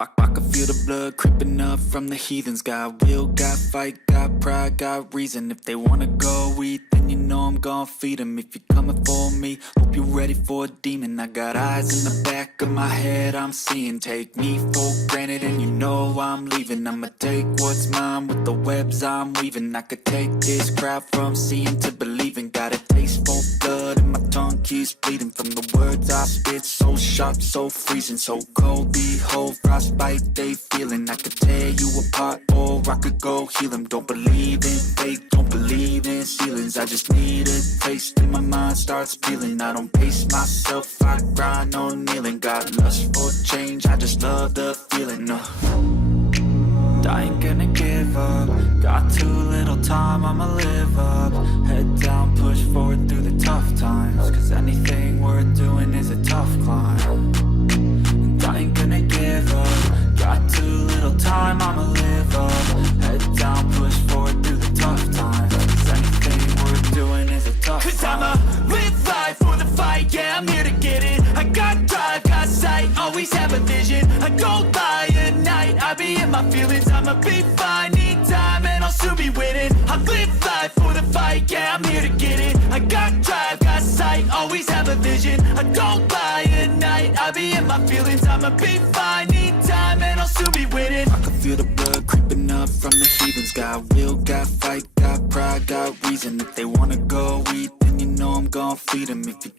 I can feel the blood creeping up from the heathens. Got will, got fight, got pride, got reason. If they wanna go eat, then you know I'm gon' feed them. If you're coming for me, hope you're ready for a demon. I got eyes in the back of my head, I'm seeing. Take me for granted and you know I'm leaving. I'ma take what's mine with the webs I'm weaving. I could take this crowd from seeing to believing. Got a taste for blood and my tongue keeps bleeding. From the words I spit, so sharp, so freezing, so cold. Behold, frostbite they feeling. I could tear you apart or I could go heal them. Don't believe in fate, don't believe in ceilings. I just need a taste and my mind starts peeling. I don't pace myself, I grind on kneeling. Got lust for change, I just love the feeling. I ain't gonna give up. Got too little time, I'ma live up. Head down, push forward through the tough times. Cause anything worth doing is a tough climb. And I ain't gonna give up. Got too little time, I'ma live up. Head down, push forward through the tough times. Cause anything worth doing is a tough climb. Cause I'ma live life for the fight, yeah, I'm here to get it. I got drive, got sight, always have a vision. I don't lie at night, I be in my feelings. I'ma be fine, need time and I'll soon be winning. I live life for the fight, yeah, I'm here to get it. I got drive, got sight, always have a vision. I don't lie at night, I be in my feelings. I'ma be fine, need time and I'll soon be winning. I can feel the blood creeping up from the heathens. Got will, got fight, got pride, got reason. If they wanna go eat, then you know I'm gon' feed them. If you're